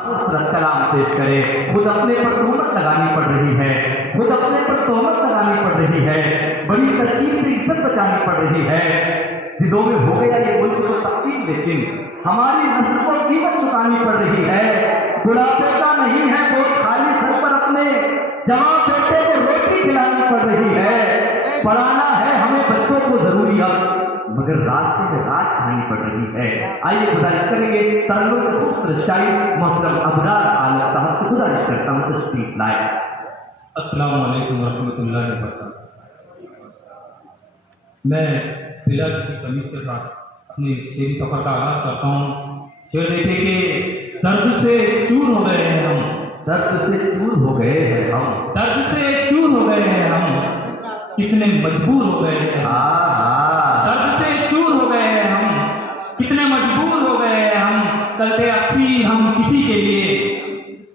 कलाम पेश करे। खुद अपने पर तोहमत लगानी पड़ रही है, खुद अपने पर तोहमत लगानी पड़ रही है, बड़ी तरकीब से इज्जत बचानी पड़ रही है। जिदों में हो गया ये मुल्क तो तकसीम, लेकिन हमारी नस्ल को कीमत चुकानी पड़ रही है। बुढ़ापे का नहीं है बोझ खाली सर पर, अपने जवान बेटे को रोटी खिलानी पड़ रही है। पढ़ाना है हमें बच्चों को जरूरियात, मगर रास्ते में रात खानी पड़ रही है। आइए गुजारिश करेंगे तरन्नुम के खूबसूरत शायर मोहतरम अबरार आलम साहब से गुजारिश करता हूँ तशरीफ लाए। अस्सलाम वालेकुम रहमतुल्लाहि व बरकातहू। मैं बिला किसी कमी के साथ अपनी शेरी सफ़र का आगाज़ करता हूँ। शेर देखे कि दर्द से चूर हो गए हैं हम, दर्द से चूर हो गए हैं हम, दर्द से चूर हो गए हैं हम, कितने मजबूर हो गए हैं। दर्द से चूर हो गए हैं हम, कितने मजबूर हो गए हैं हम। कल थे अक्सीर हम किसी के लिए,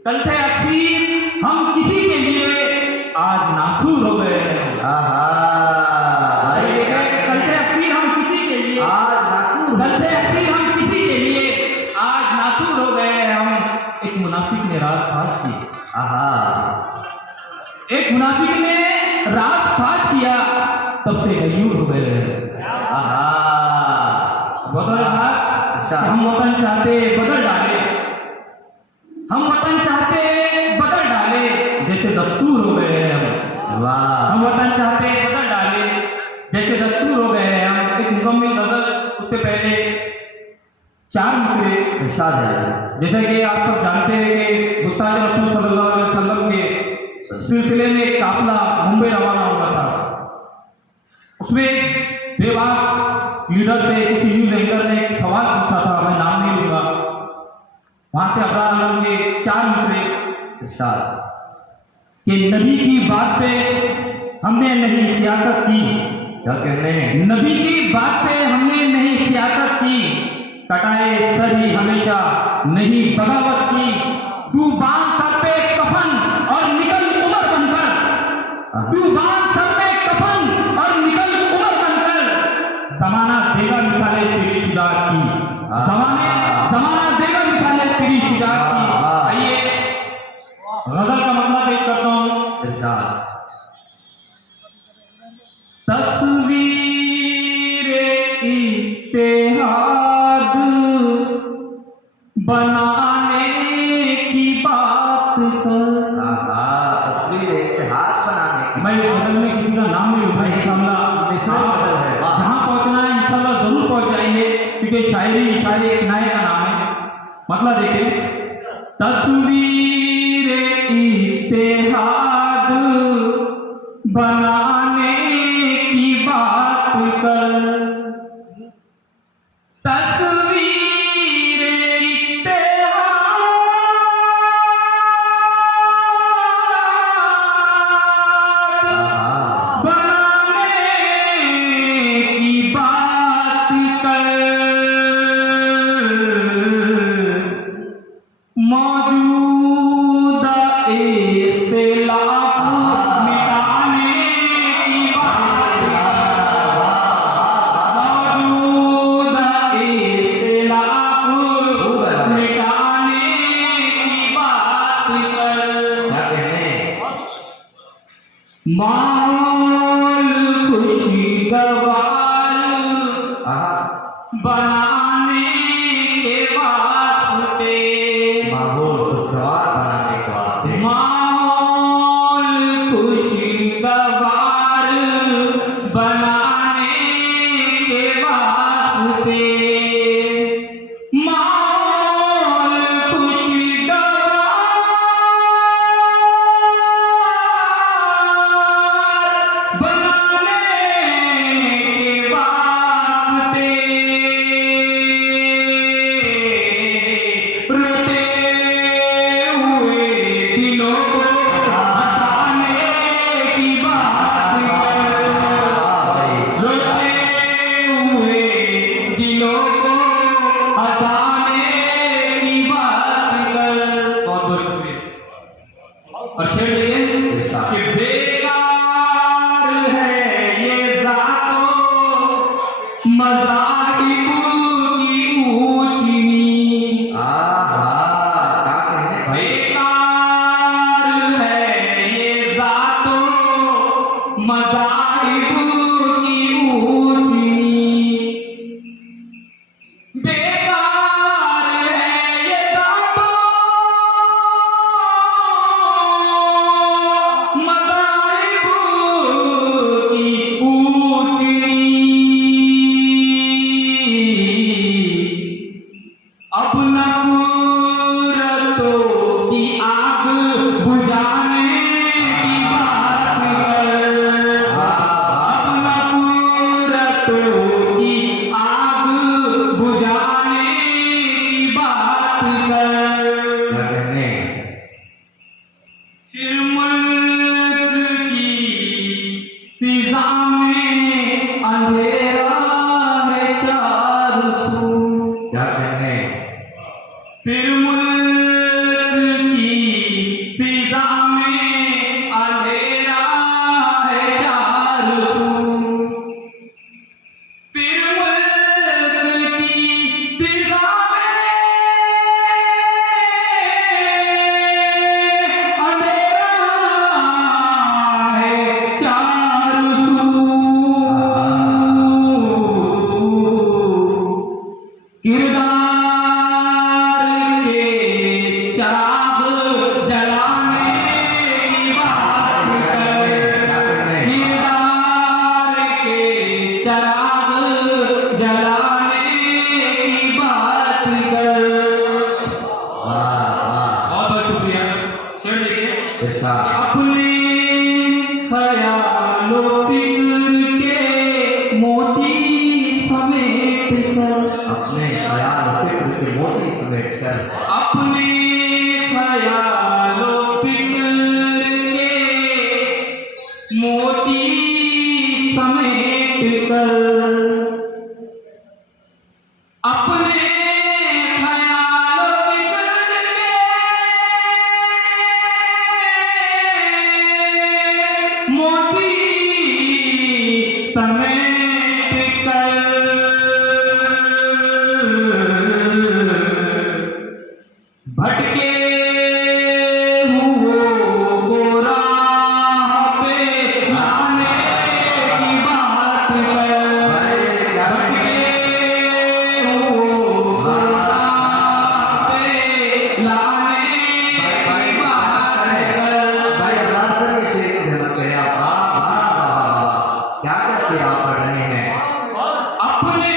कल थे अक्सीर हम किसी के लिए, आज नासूर हो गए हैं। कल थे अक्सीर हम किसी के लिए, आज नासूर, कल थे अक्सीर हम किसी के लिए, आज नासूर हो गए हैं हम। एक मुनाफिक ने रात फाश की, एक मुनाफिक ने रात फाश किया, तब से गयूर हो गए हैं। बदल हाथ हम वतन चाहते बदल डाले, हम वतन चाहते बदल डाले, जैसे दस्तूर हो गए हैं हम। हम वतन चाहते बदल डाले, जैसे दस्तूर हो गए हैं हम। एक मुकम्मल गजल, उससे पहले चार मिसरे इरशाद है। जैसे कि आप सब जानते हैं कि गुस्ताख रसूल सल्लल्लाहु अलैहि वसल्लम के सिलसिले में एक काफिला मुंबई रवाना हुआ था। उसमें बेबाक लीडर से किसी न्यूज एंकर ने एक सवाल पूछा था, मैं नाम नहीं लूंगा। वहां से अबरार आलम के चार मिसरे इरशाद कि नबी की बात पे हमने नहीं सियासत की। क्या कहने हैं? नबी की बात पे हमने नहीं सियासत की, कटाए सर ही हमेशा नहीं बगावत की। तू बांध सर पे कफन और निकल उमर बनकर, तू बांध सर पे कफन और निकल उमर बनकर। जमाना देगा मिसाले तेरी शुजाअत की, जमाना देगा मिसाले तेरी शुजाअत की। आइए गजल का मतलब पेश करता हूँ। तस्वीर इत्तेहाद बनाने की बात कर। तस्वीर इत्तेहाद बनाने की, मैं गजल में किसी का नाम नहीं लूंगा इंशाअल्लाह। जहां पहुंचना है इंशाअल्लाह जरूर पहुंच जाएंगे, क्योंकि शायरी इशारे एक नाये का नाम है। मतलब देखिए, तस्वीर इत्तेहाद बनाने की बात कर, तस्वीर इत्तेहाद बनाने की बात कर। मौजूदा इख्तिलाफ मिटाने की बात कर, मौजूदा इख्तिलाफ मिटाने की बात कर। क्या कहने हैं? माहौल खुशगवार बनाने के वास्ते, माहौल खुशगवार बनाने के वास्ते, माहौल खुशगवार बनाने के वास्ते, माहौल खुशगवार बनाने के वास्ते, रोते हुए दिलों को हंसाने की बात कर, रोते हुए दिलों को हंसाने की बात कर। बहुत शुक्रिया। और शेर देखिए कि बेकार है ये ज़ातो मज़ाहिब की ऊंची नी। क्या कहने की आग बुझाने की बात कर, अपना सूरतों की आग बुझाने की बात कर। क्या कहने फिर मुल्क की फिजा में अंधेरा है चारों सू। क्या कहने फिर मुल्क की फिजा में अंधेरा है चारों सू। फिर मुल्क की फिजा में अंधेरा है चारों सू। किरदार के चिराग जलाने की बात कर, किरदार के चिराग जलाने की बात कर। वाह वाह बहुत बहुत शुक्रिया। शेर देखिए, इसका अपने ख्यालों फिक्र के मोती समेट कर, अपने ख्याल फिक्र के मोती समेट कर, अपने ख्यालों फिक्र के मोती समेट कर, अपने ख्यालों फिक्र के मोती समेट कर, भटके हुओं को राह पे लाने की बात कर, भटके हुओं को राह पे लाने की बात कर। भाई अल्लाह से ये शेर की झलक है। आप वाह वाह वाह वाह, क्या क्या शेर आप पढ़ रहे हैं। अपने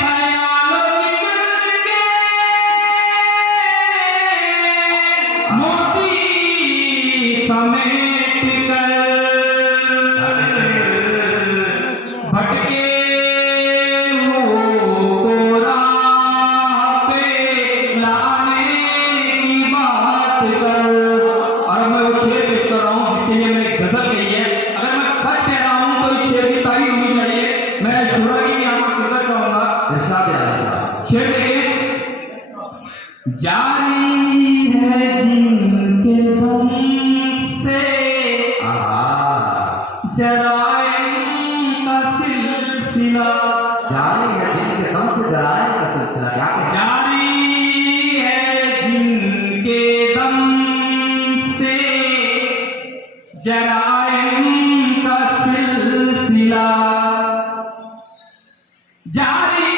ख्यालों फिक्र के मोती समेट कर, भटके हुओं को राह पे लाने की बात कर। और मैं वो शेर पेश कर रहा हूँ जिसके लिए मैंने गजल कही है। अगर मैं सच कह रहा हूँ तो इस शेर की तारीफ होनी चाहिए। मैं शुरा की भी आपको सुनना चाहूंगा। इरशाद या अल्लाह। शेर देखिए, जारी है जिनके दम से आहा जराइम का सिलसिला, जारी है जिनके दम से जराइम का सिलसिला। क्या कहने जारी है जिनके दम से जराइम का सिलसिला, जारी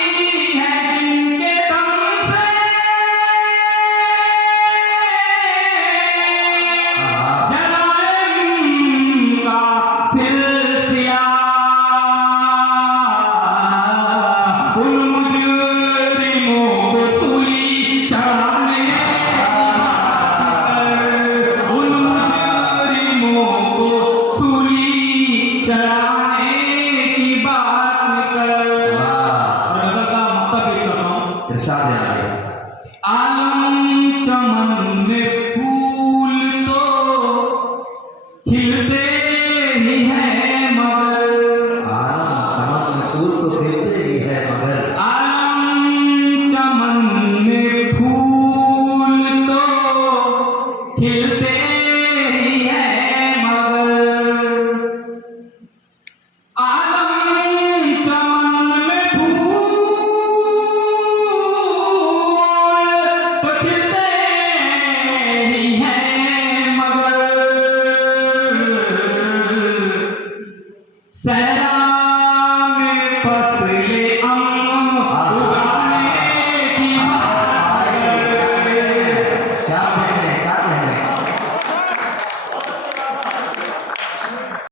है जिनके दम से जराइम का सिलसिला, उन मुजरिमों को सूली चढ़ाने की बात कर, उन मुजरिमों को सूली चढ़ाने की बात कर। वाह, और गजल का मक्ता पेश करता हूँ। इरशाद या अल्लाह। आलम चमन में फूल तो खिलते ही हैं मगर, आलम चमन में फूल तो खिलते ही है मगर, आलम चमन में फूल तो खिलते ही हैं मगर, आलम चमन में फूल तो खिलते ही हैं मगर, सहरा